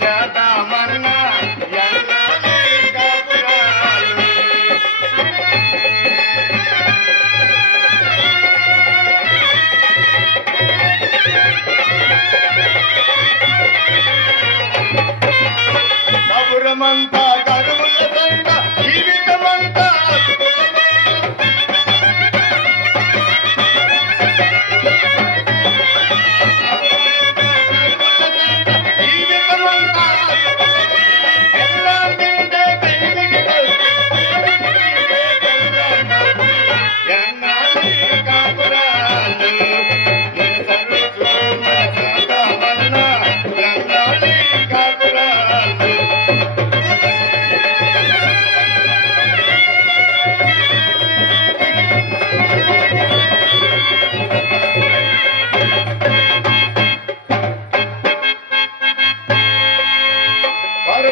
చేద్దామన్నా ఎన్నాళ్ళీ కాపురాలు. కబురమంతా కరువుల దండ జీవితమంతా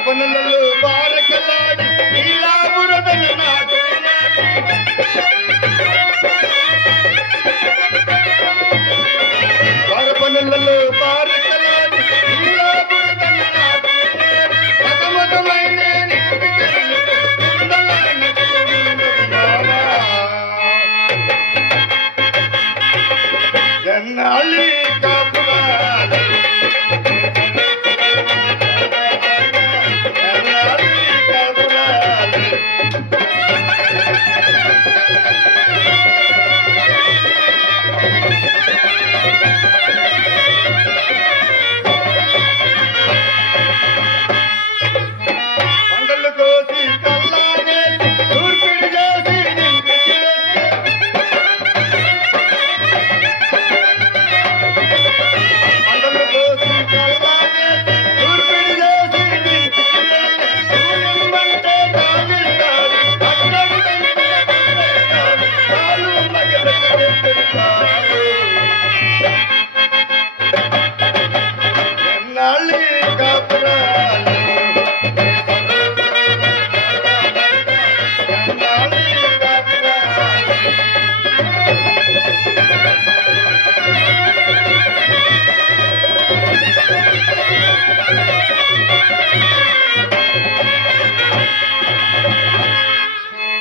పనులలో బారకలాడి ఇలా బురదలు నాటు పనులలో బారకలాడి ఇలా బురదలు నాటు మతమతమైన ఎన్నాళ్ళీ కాపురాలు.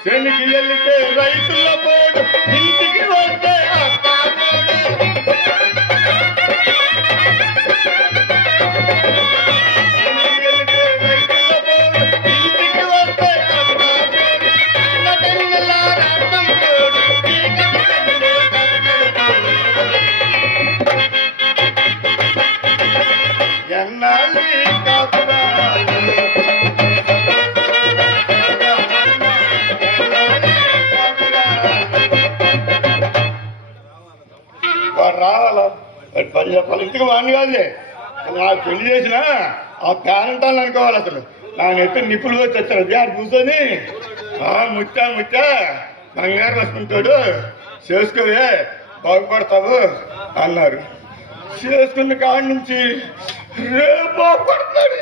చెలికి వెళ్తే రైతుల పోడు ఇంటికి వస్తే ఎన్నాళ్ళీ కాపురాలు. రావాలా పని చెప్పాలి. ఇంటికి వాడిని కాదులే, నాకు పెళ్లి చేసిన ఆ పేరెంటాలను అనుకోవాలి. అసలు నా ఎత్తు నిప్పులు వచ్చి వచ్చారు అది కూర్చొని ముచ్చా ముచ్చా బంగారు వస్తుంటాడు చేసుకోవే బాగుపడతావు అన్నారు. చేసుకున్న కాడి నుంచి రేపు బాగుపడతాడు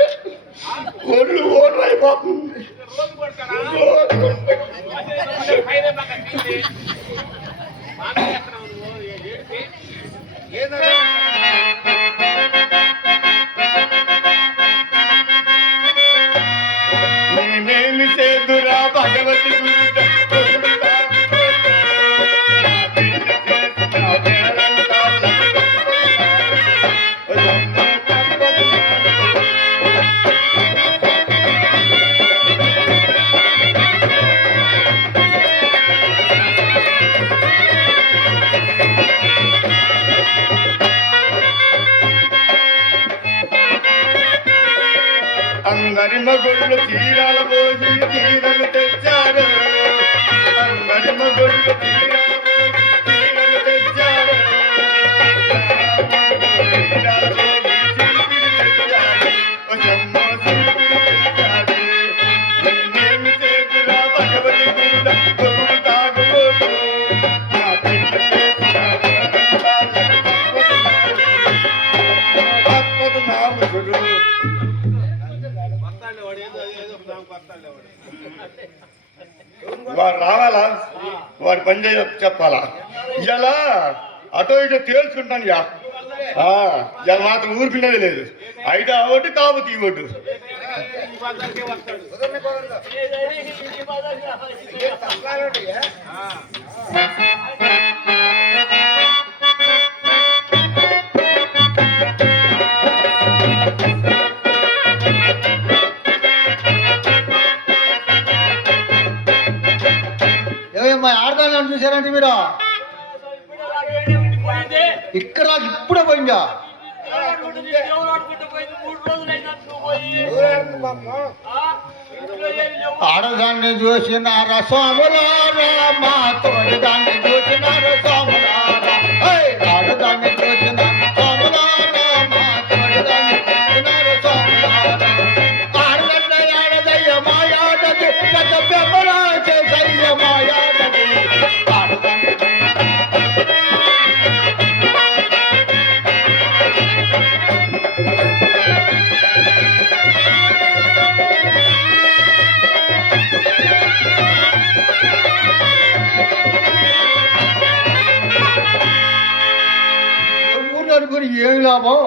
ఒళ్ళు ఓట్లు అయిపోతుంది. నేనేమి చేదురా భగవతి అందరి మగుళ్ళు తీరాల పోసి తీరలు తెచ్చారు. అందరి మగుళ్ళు తీరాల పోసి తీరలు తెచ్చారు. నేనేమి చేతురా భగవతి కూడా కొడుకు తాగుబోతు నా పిల్ల తప్పదు నా ముసుడు. వాడు రావాలా, వాడు పని చెప్పాలా. ఇలా అటో ఇటో తేల్చుకుంటాను ఇలా మాత్రం ఊరుకునేది లేదు. అయితే ఆ ఓటు కాకపోతే ఈ ఓటు. ఏమో ఆడదాన్ని చూసారంటే మీరు ఇక్కడ ఇప్పుడే పోయిందా? ఆడదాన్ని చూసిన రసములారా మా తోడదాన్ని చూసిన రసములారా, ఆడదాన్ని చూసిన రసములారా మా తోడదాన్ని చూసిన రసములారా, ఆడదండ ఆడదయ్య మాయాడది పెద్ద పెమ్మరా చేసయ్య మాయాడది ఆడదాన్ని. అనుకుని ఏమి లాభం?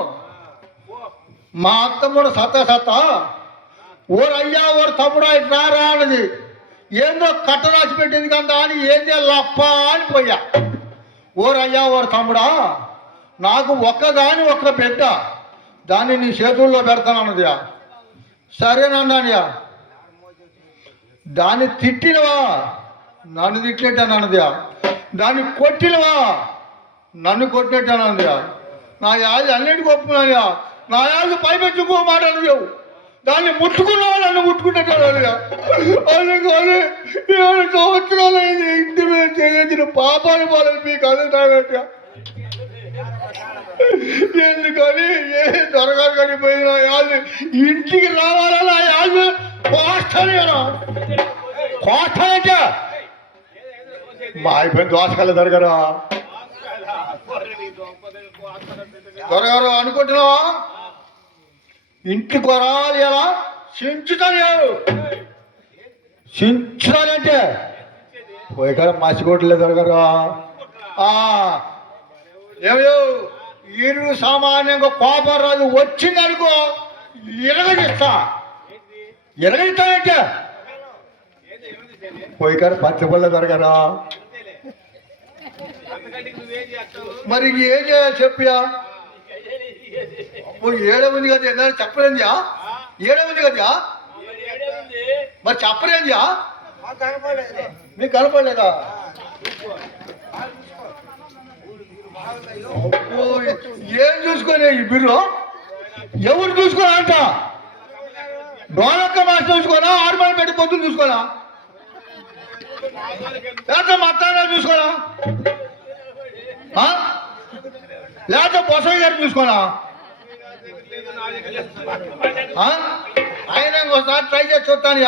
మా అత్తమ్ముడు సత్త ఓరయ్యా ఓరు తమ్ముడు ఇట్లా రా అన్నది. ఏందో కట్ట రాసి పెట్టింది కదా అని ఏందే లప్ప అని పోయా. ఓరయ్యా ఓరు తమ్ముడా, నాకు ఒక్కదాని ఒక్క బిడ్డ, దాన్ని నీ చేతుల్లో పెడతానన్నదియా. సరేనన్నానియా. దాన్ని తిట్టినవా, నన్ను తిట్టేటానన్నదియా. దాన్ని కొట్టినవా, నన్ను కొట్టేటానన్నదియా. నా యాది అన్నిటికీ ఒప్పుకున్నాను. నా యాది పైపెట్టుకో మాట అన్నదేవు. దాన్ని ముట్టుకున్నావా, నన్ను ముట్టుకుంటాను. అందుకని 7 సంవత్సరాలైంది ఇంటి మీద చేసిన పాపాలు పాలని మీకు అందుతానట. ఎందుకని ఏ దొరగారు కడిపోయిన యాది ఇంటికి రావాలని ఆ యాది కోస్తాను. కోస్తానంటే మా అయిపోయిన దోసకాయలు దొరకరా త్వరగారు అనుకుంటున్నావా? ఇంటి కొరాలి ఎలా చించుతాను. చించుతానంటే పోయి కదా మసిగొట్టలేదు దొరకరా. ఏమో ఈరు సామాన్యంగా కోపం రాదు, వచ్చిందనుకో ఎరగనిస్తానంటే పోయి కదా పచ్చబల్ల దొరకరా. మరి ఏం చేయాలి చెప్పియా? ఏడవుంది కదా, ఏదైనా చెప్పలేందియా? ఏడవుంది కదా, మరి చెప్పలేందియా? మీకు కనపడలేదా? ఏం చూసుకొని ఈ బిర్రు ఎవరు చూసుకోనా అంట? డోలక్క మాస్టర్ చూసుకోనా, ఆరుమాల పెట్టి పొద్దులు చూసుకోనా, లేకపోతే మత్తానా చూసుకోనా, లేకపోతే బొసయ్య గారు చూసుకోనా? ఆయన ఇంకోసారి ట్రై చేసి చూస్తాను.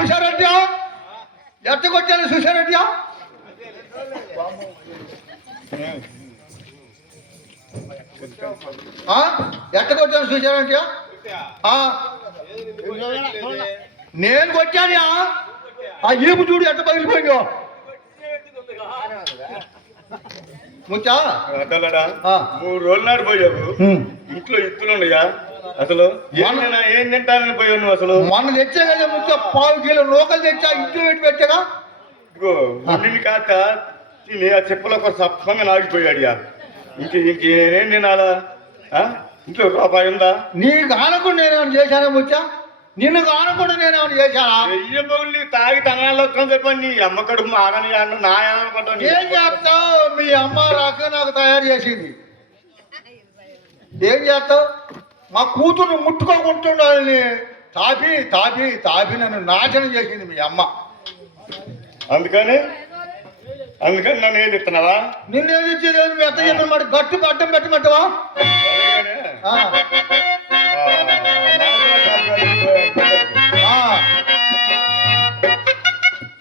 చూసారంటే ఎట్ట కొట్టాను, చూసారంటే ఎట్ట కొట్టాను చూసారంటే నేను కొట్టాను. ఆ ఈపు చూడు ఎట్ట పగిలిపోయిందో. ముచ్చా 3 రోజుల నాడు పోయావు, ఇంట్లో ఇత్తులున్నాయా? అసలు ఏం తింటానని పోయావు నువ్వు? అసలు మొన్న తెచ్చా కదా ముచ్చ, 1/4 కిలో నూకలు తెచ్చా, ఇంట్లో పెట్టి పెట్టాగా. ఇగో వండిని కాక తిని ఆ చెప్పులో ఒక సప్పంగా నాగిపోయాడు. ఇంకేం తినాలా? ఇంట్లో రూపాయి ఉందా? నీకు ఆనకుండా నేనేమైనా చేశానా ముచ్చా? నిన్ను ఆనకుండా నేనేమైనా చేశానా? వెయ్యి బౌళ్ళు తాగి తనాల్లో చెప్పండి. నీ అమ్మ కడుపు ఆడని అన్న నా అనుకుంటాను. ఏం చేస్తావు? మీ అమ్మ రాక నాకు తయారు చేసింది. ఏం చేస్తావు? మా కూతురు ముట్టుకోకుంటుండాలని తాపి తాపి తాపి నన్ను నాశనం చేసింది మీ అమ్మ. అందుకని నన్ను ఏది ఇస్తున్నావా? నిన్నేది ఇచ్చేది? నువ్వు ఎంత చెప్పిన మాట గట్టి అడ్డం పెట్టమంటావా?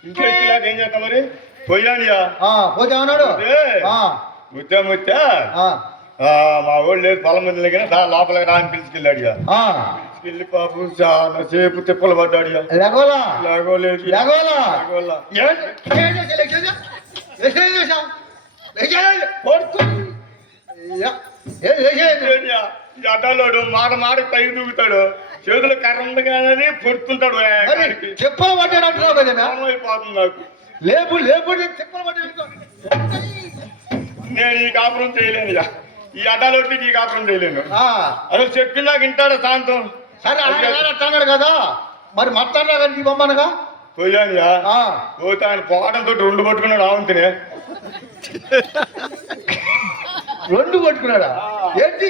ఇంట్లో ఇచ్చిలాగా ఏం చేస్తా మరి? పోయానియా పోతే అన్నాడు. ముత్తా ఆ, మా ఊళ్ళు లేదు పొలం మంది దగ్గర లోపలికి రా అని పిలిచుకెళ్ళాడు ఇక. ఆ. పిల్లి పాపు చాలా సేపు తిప్పలు పడ్డాడు ఇక. లెగోలా లేగోలేదు లెగోలా లేగోలా. ఏంటియా? ఈ అడ్డాలోడు మాట పైకి దూకుతాడు, చేతులు కర్ర ఉంది కానీ పొడుతుంటాడు. చెప్పలు పట్టాడు అంటున్నావు కదా అయిపోతుంది నాకు. లేపు లేపు చెప్పలు పట్టాడు. నేను ఈ కాపురం చేయలేను ఇక. ఈ అడ్డాలోకి ఈ కాపురం చేయలేను. అసలు చెప్పినాక వింటాడు శాంతం. సరే అన్నాడు కదా, మరి మత్తన్నా కానీ బొమ్మనగా పోయానుయా. పోతే ఆయన పోవడంతో 2 పట్టుకున్నాడు ఆవంతినే. 2 పట్టుకున్నాడా? ఏంటి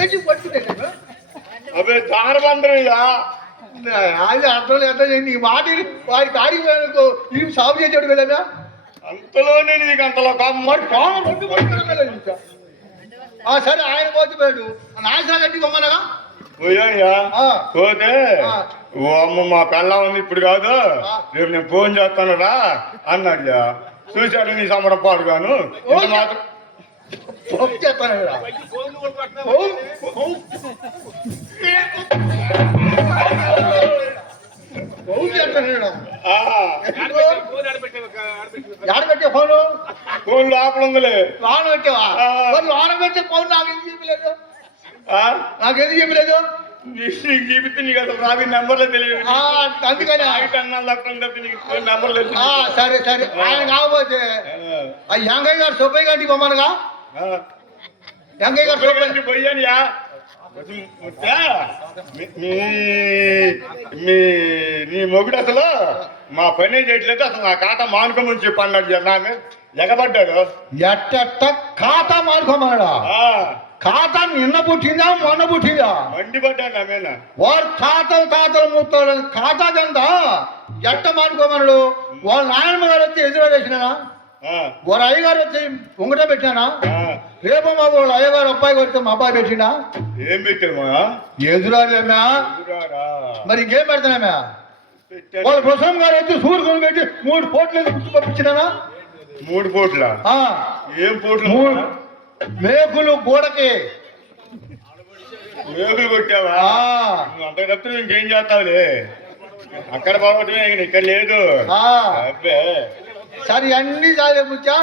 ఏంటి పట్టుకున్నాడు? అదే దారబందరయ్యా. అది అర్థం లేదు. నీ మాట వాడికి ఆడిపోయానుకో ఇవి సాగు చేసాడు వెళ్ళా. అంతలోనే నీకు అంతలో మరి పాము 2 పట్టుకున్నాడు ఇంకా. సరే ఆయన పోతున్నాడు నాశనం గట్టి బొమ్మనగా పోయానుయా. పోతే ఓ అమ్మ మా పెళ్ళ ఉంది ఇప్పుడు కాదు, రేపు నేను ఫోన్ చేస్తాను రా అన్నాడు. చూశాడు నీ సంబరం పాడుగాను. మాత్రం చేస్తాను పెట్టే ఫోను ఫోన్ లోపల ఉందిలే. లోన పెట్టావా? లోన పెట్టే ఫోన్ నాకు ఎందుకు చెప్పలేదు? నాకెందుకు చెప్పలేదు? నీకు చెబితే నీకు అసలు రాబీ నెంబర్లో తెలియదు. అందుకని నెంబర్ లేదు. సరే సరే ఆయన కాకపోతే యంగయ్య గారు సుబ్బయ్య గారికి బొమ్మనుగా యంగయ్య గారు సుబ్బయ్య పోయానుయా. నీ మొగుడు అసలు మా పని చేయట్లేదు, అసలు నా ఖాతా మానుకోమని చెప్పి అన్నాడు. నా మీద ఎగబడ్డాడు. ఎట్ట ఖాతా మానుకోమన్నాడా? ఖాతా నిన్న పుట్టిందా మొన్న పుట్టిందా? మండిపడ్డాడు నా మీద. వాడు తాతలు ముత్తాడు ఖాతా కింద ఎట్ట మానుకోమన్నాడు? వాళ్ళ నాయనమ్మ గారు వచ్చి ఎదురు వేసినా, వాళ్ళ అయ్యగారు వచ్చి ఉంగట పెట్టినా, రేపు మా వాళ్ళ అయ్యగారు అబ్బాయి కొడితే మా అబ్బాయి పెట్టినా. ఏం పెట్టామా? ఎదురాలేమా? మరి ఇంకేం పెడతానేమా? వాళ్ళ ప్రసవం గారు వచ్చి సూర్యుని పెట్టి 3 పోట్లు పంపించినా. 3 పోట్ల? ఏం పోట్లు? 3 మేకులు గోడకి. మేకులు కొట్టావా? అంత తప్పితే ఇంకేం చేస్తావులే. అక్కడ బాగొట్టమే, ఇక్కడ లేదు. అబ్బే సరే అన్ని చాలే ముచ్చా.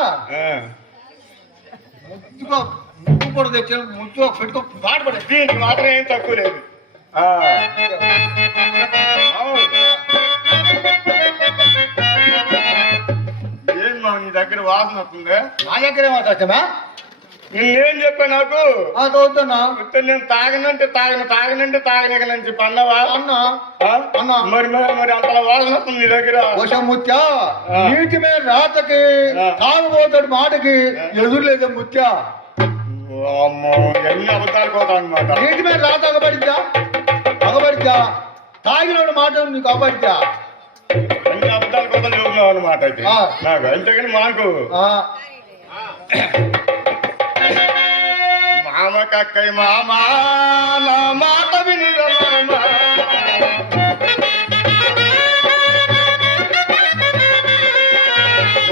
ముక్కు కూడా తెచ్చాను, ముచ్చు పెట్టుకో పాట పడే. దీనికి మాత్రం ఏం తక్కువ లేదు. ఏం మా నీ దగ్గర వాసన వస్తుంది? నా దగ్గరే మాట్లాడతామా? నేనేం చెప్పా నాకు? చదువుతున్నా. నేను తాగనంటే తాగనికలని చెప్పి అన్నావా? అన్నా. మరి అంతలా వాసన వస్తుంది నీ దగ్గర. ముత్య నీటి మీద రాతకి తాగుబోతాడు మాటకి ఎదురులేదు ముత్య. అమ్మో ఎన్ని అబద్ధాలు పోతావు అనమాట. నీటి మీద రాత అగబడిద్దా తాగినోడు మాట నీకు అగబడిద్దా? అన్ని అబద్ధాలు కోతలు చెబుతున్నావు అనమాట. అయితే నాకు అంతేగాని మాకు మామ కక్కయ్య మామ నా మాట వినిరా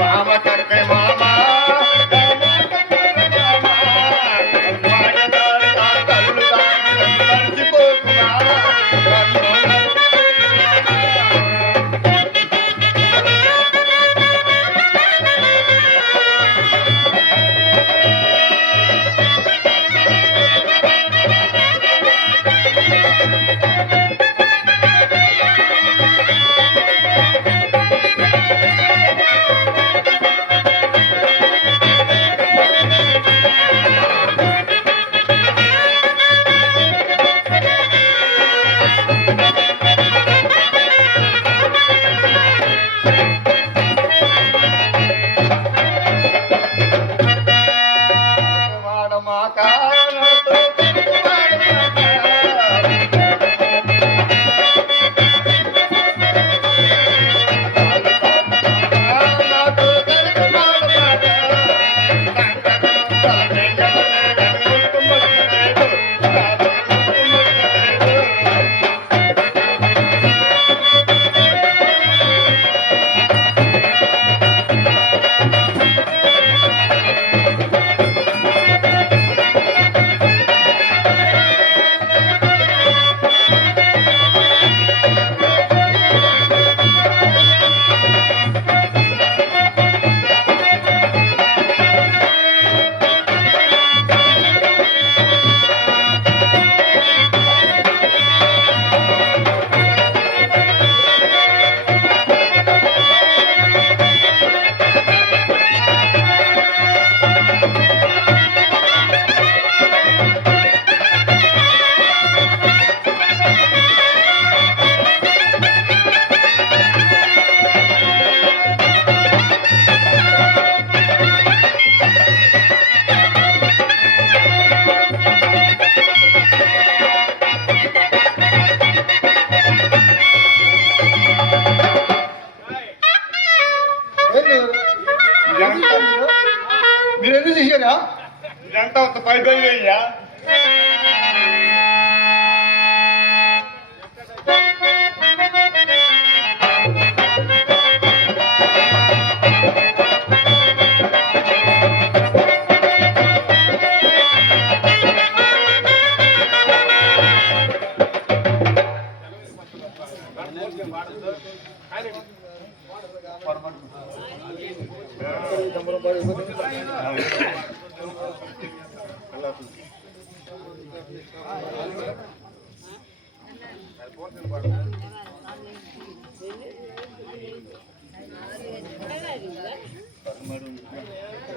మామ కక్కయ్య మామ మీరు ఎందుకు చేశారా? ఎంత పై అయ్యా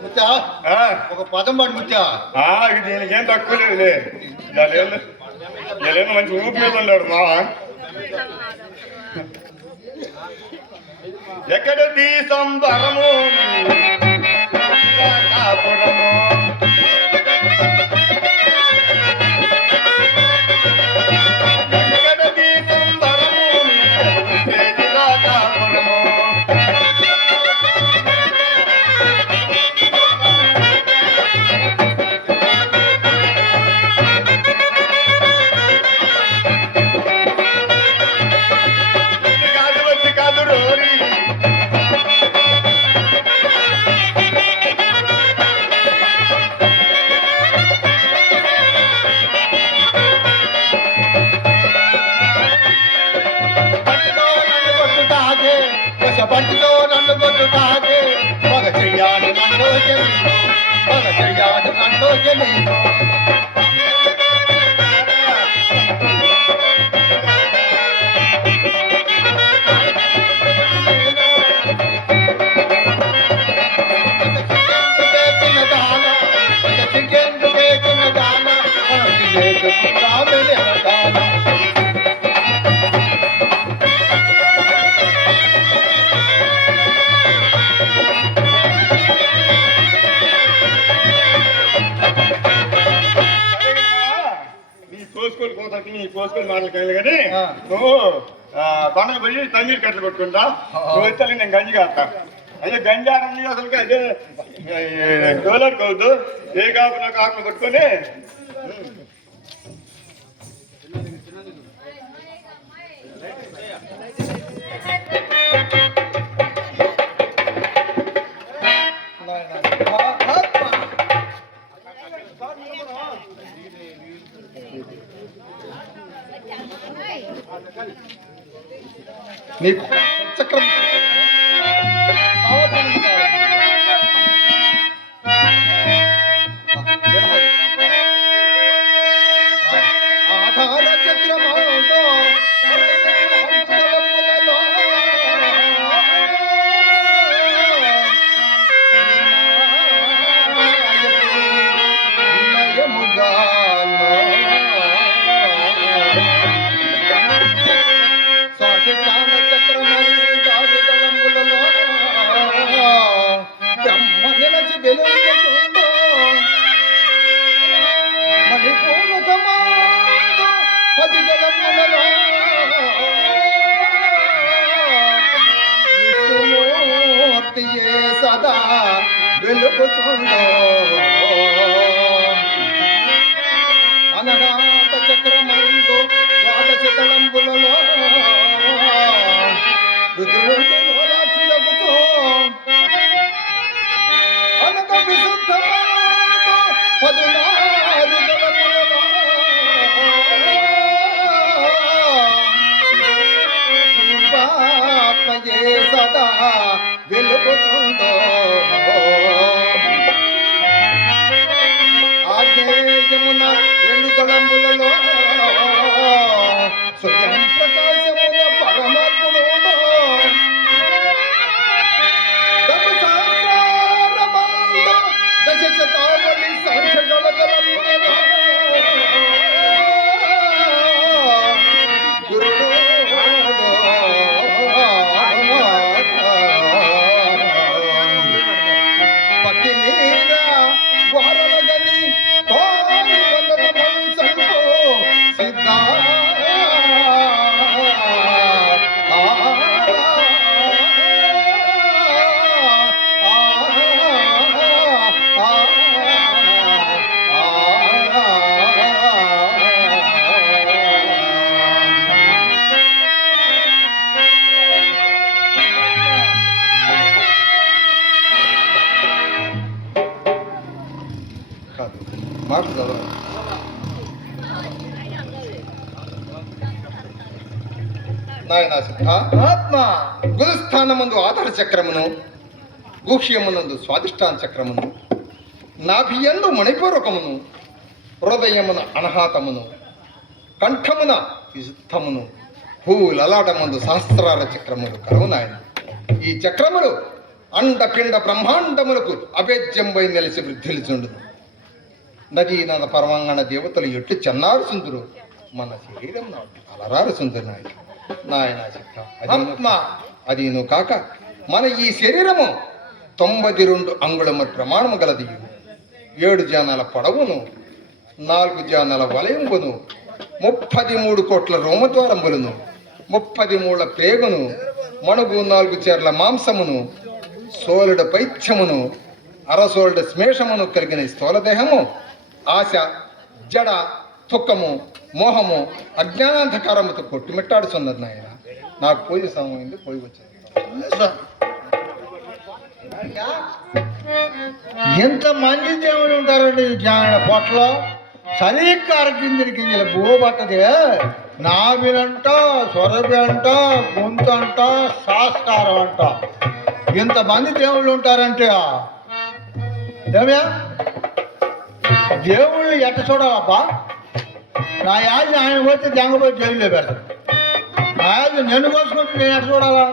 ముత్యా ఒక పదం పాడు ముత్యా. ఇది దీనికి ఏం తక్కువ లేదులే. ఇలాగేమో మంచి ఊపి మీద ఉన్నాడు మా ఎక్కడ సంబరము కాపురము ఎక్కడ సంబరము కాపురము పంచుతో నన్ను కొట్టుతాగే మగ చెయ్యాడు నన్ను చెల్లి మగ చెయ్యాడు నన్ను చెల్లి పోసుకొని మాటలు కానీ నువ్వు పండుగ పోయి తంగీరు కట్టలు కొట్టుకుంటా నువ్వు వచ్చి నేను గంజి కాస్తా అదే గంజి ఆడండి అసలుకి అదే డోలర్ కవుద్దు ఏ కాకుండా కాకుండా కొట్టుకొని నీకు చక్రం ఆధార చక్రమాతో సదా వెలుగుతుందో అనగాత చక్రమందు ద్వాదశ తలంబులలో రుద్రుడుగుతూ అనగ విశుద్ధమందు 16 తలంబులలో జీవాత్మయే సదా వెలుగుతుందో ఆగ్నేయమున 2 తలంబులలో స్వయం ప్రకాశమున పరమాత్ముడు దశ శతావళి సంఖ్యగల తలంబులలో గురుడు పట్టి మీద వారల గని కోరి వందన సంతో మాట చదవ. నాయనా సిద్ధ, ఆత్మ గురుస్థానమందు ఆధార చక్రమును, గుహ్యమునందు స్వాదిష్టాన చక్రమును, నాభియందు మణిపూర్వకమును, హృదయమున అనాహతమును, కంఠమున విశుద్ధమును, భూలలాటమందు సహస్రార చక్రములు కలవు నాయన. ఈ చక్రములు అండపిండ బ్రహ్మాండములకు అభేద్యంపై నిలిచి వృద్ధిల్చుండును. నదీ నద పరమాంగణ దేవతలు ఎట్లు చెన్నారు సుందురు, మన శరీరం అలరారు సుందరు నాయన. నాయన చిత్త ఆత్మ అదీను కాక మన ఈ శరీరము 92 అంగుళముల ప్రమాణము గలది. 7 జానాల పొడవును, 4 జానాల వలయంబును, 33 కోట్ల రోమద్వారంబులను, 33 ప్రేగును, మణుగు 4 చీరల మాంసమును, సోలుడు పైత్యమును, అరసోలుడు స్మేషమును కలిగిన స్థూలదేహము ఆశ, జడ, తుక్కము, మోహము, అజ్ఞానాంధకారముతో కొట్టుమిట్టాడుచున్నది నాయన. నాకు పూజ సమయమైంది, పోయి వచ్చింది. ఎంత మంది దేవుళ్ళు ఉంటారండి ఈ జ్ఞాన పొట్టలో. సరిగ్గా అరగింజల గింజలు బువ్వ పట్టదే. నాభిలంట, సొరబి అంట, గొంతు అంట, శాస్కారం అంట. ఇంతమంది దేవుళ్ళు ఉంటారంటే ఏమయ్యా, దేవుళ్ళు ఎట్ట చూడాలబ్బా? నా యాది ఆయన పోతే జంగపోయి జైల్లో పెడతాడు. నా యాది నన్ను కోసుకుంటే నేను ఎట్ట చూడాలా?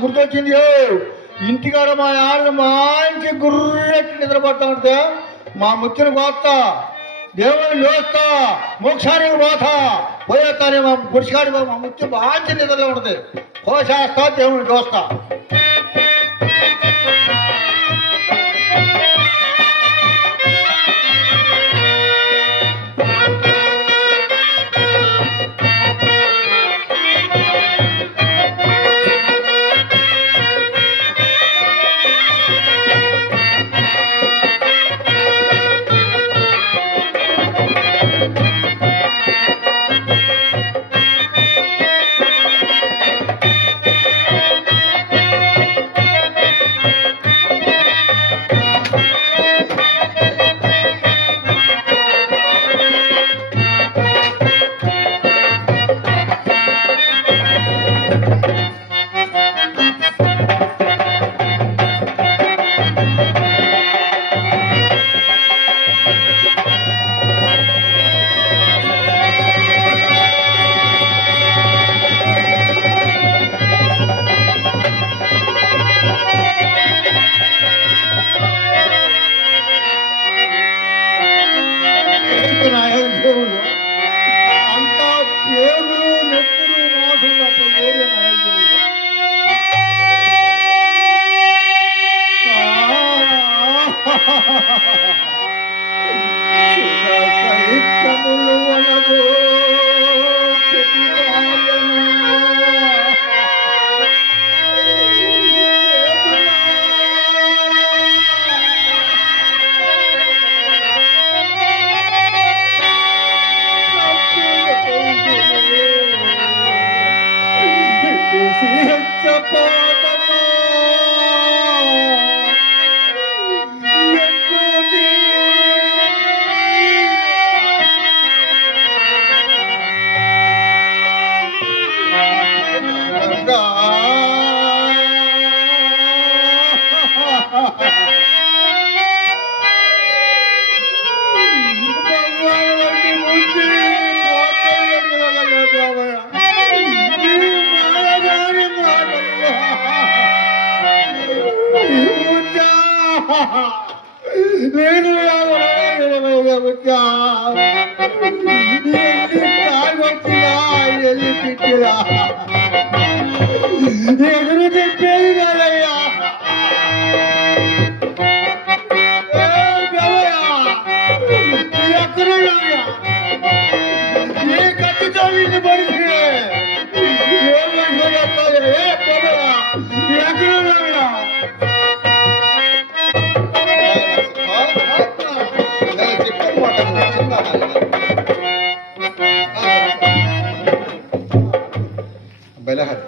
గుర్తొచ్చింది. ఇంటికాడ మా ఆళ్ళు మంచి గుర్రెట్టి నిద్రపడతా ఉంటే మా ముచ్చిన కోస్తా, దేవుడిని చూస్తా, మోక్షానికి పోతా, పోయేస్తానే మా గుడిసికాడి మా ముచ్చి మంచి నిద్రలో ఉంటుంది. కోసేస్తా, దేవుడిని చూస్తా. దేవుడు అంతా పేగులు, నెత్తులు, మోసం తప్ప వేరే దేవుడు. సైకములు వలదు నేను ఎదురు చెప్పేది కదయ్యా. ఎక్కడున్నాయా ఏ కత్తితో నిన్ను పడితే ఏం మనిషి చెప్తారు? ఎక్కడున్నాయా? నేను చెప్పిన మాట నచ్చిందా బలహరి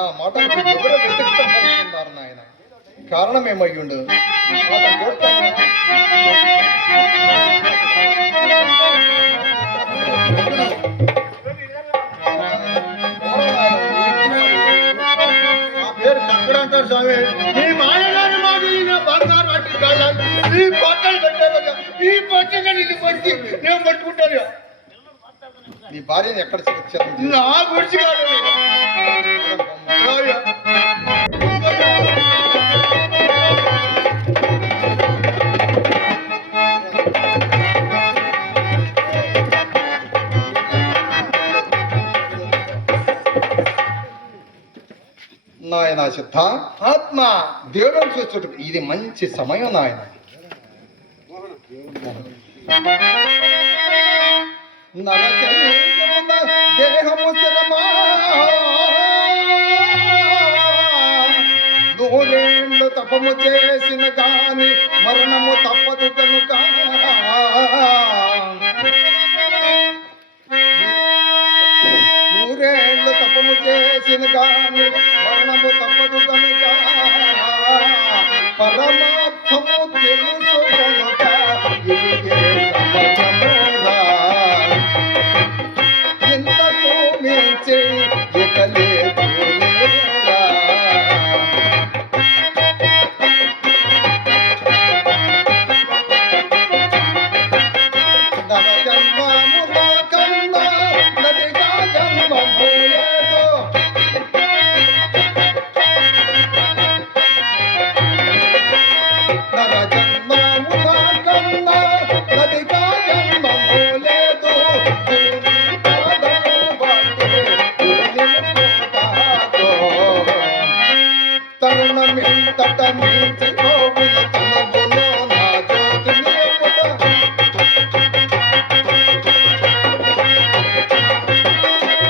నా మాటలకు ఎవరో వ్యతిరేకిస్తున్నారు నాయన. కారణం ఏమయ్యుండు? అతను చూస్తాను. నా పేరు కక్కడ అంటారు స్వామి. నీ మాయగారి మాట నేను బంగారు అట్టి కళ్ళాలి. ఈ పట్టలు పెట్టారు, ఈ పట్టగా నిన్ను పట్టి నేను పట్టుకుంటాను. నీ భార్యని ఎక్కడ చికిత్స నా గురించి కాదు. నాయన సిద్ధ ఆత్మ దేవుడు చూచుట ఇది మంచి సమయం నాయన. దేహము స్థిరమా నూరేళ్ళు తపము చేసిన కాని మరణము తప్పదు కనుక నూరేళ్ళు తపము చేసిన కాని మరణము తప్పదు కనుక పరమాత్మము తెలుసు కనుక ఇదిగే సమయముగా ఇంతకు మించి ఇక లేదు లేరా. నవ జన్మముల కన్నా నదిగా జన్మము లేదు. నవ జన్మముల కన్నా నదిగా జన్మము లేదు. తరుణమింతట మించి పోవున తనవులో నా జ్యోతి నిలుపుట.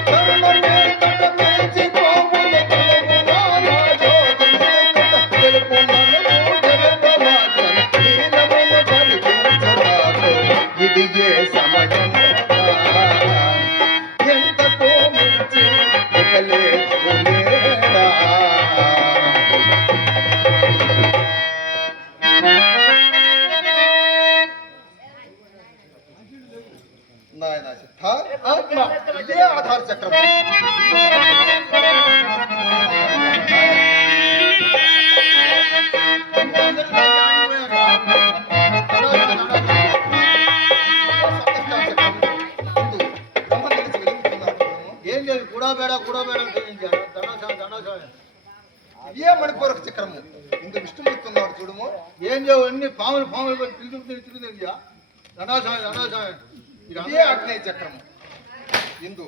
తరుణమింతట మించి పోవున తనవులో నా జ్యోతి నిలుపుట. తెలుపునను పూజలవమాగన నీలమును కలిగించరాకు ఇది ఏ సమయము ఎంతకు మించి ఇక లేదు లేరా. నాయన సిద్ధ ఆత్మ ఇదే ఆధార చక్రం. ఏం లేదు కూడా బేడ దండసాయం. ఇదే మణిపూరక చక్రము. ఇందు విష్ణుమూర్తున్నాడు చూడము. ఏం చేయవు అన్ని పాములు తిరుగుతుంది. దండసాయం ఇదే ఆగ్నేయ చక్రము. ఇందు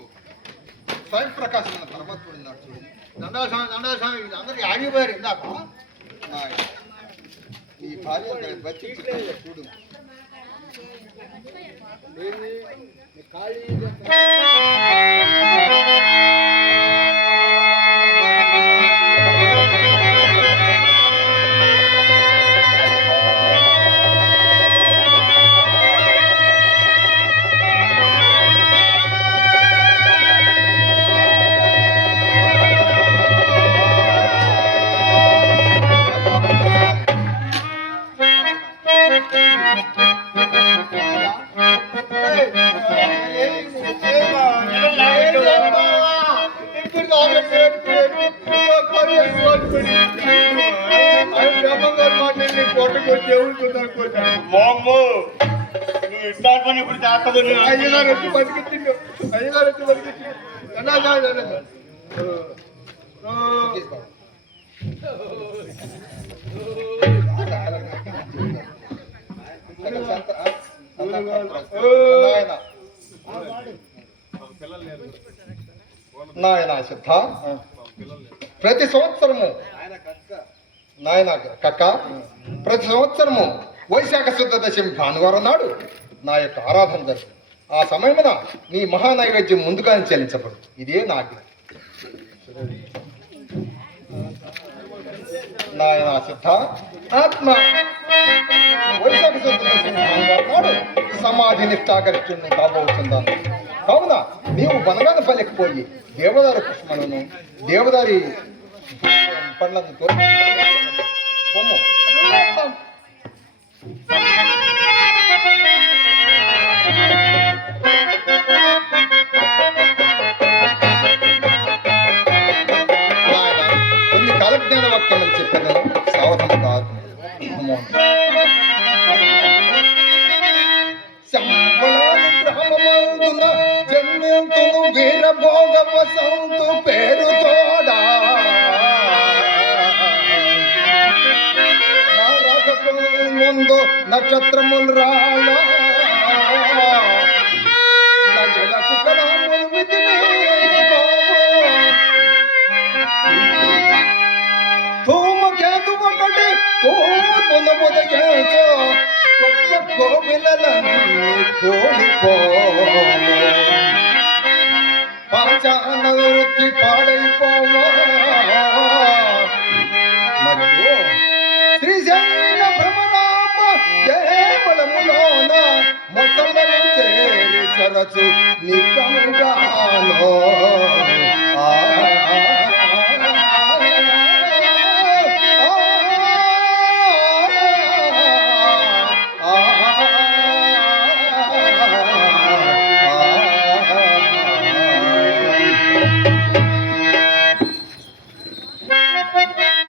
స్వయం ప్రకాశమైన పరమాత్ముడు ఉన్నాడు చూడు. దండసాయం వీళ్ళందరికీ ఆగిపోయారు ఇందాక. నాయన నీ భార్య వచ్చి చూడు. మామ్మో నువ్వు ఇష్టాల పని ఇప్పుడు చేస్తావు. అయ్యగారు వచ్చి బతికించిండు. నాయన సిద్ధ ప్రతి సంవత్సరము నాయన కక్క ప్రతి సంవత్సరము వైశాఖ శుద్ధ దశమి భానువారం నాడు నా యొక్క ఆరాధన జరుగుతుంది. ఆ సమయమున నీ మహానైవేద్యం ముందుగానే చెల్లించబడు. ఇదే నాకు నాయన సిద్ధ ఆత్మ వైశాఖ శుద్ధ దశమి భానువారం నాడు సమాధి నిష్ఠాగరిష్ఠుని కాబోతున్నాను. కావున నీవు బనగాన పల్లెకి పోయి దేవదారి పుష్పములను దేవదారి పండ్లను పొమ్ము. నాయన, కొన్ని కాలజ్ఞాన వాక్యమని చెప్పాను, సావధానం కాదు. అమ్మో. శంబళాని గ్రామమందున జన్మింతును వీరభోగ వసంతు పేరు తోడా. నా రాకకు ముందు నక్షత్రములు రాళ ప్రజలకు కళాములు మితి ధూమకేతు ఒకటి తూర్పున ఉదయించు గొప్ప కోవిలన్నీ కోలిపోవు. పాచాన వృత్తి పాడైపోవా. మరియు శ్రీశైల భ్రమరామ దేవళములోన మొత్తలను చేరి చరచు నికము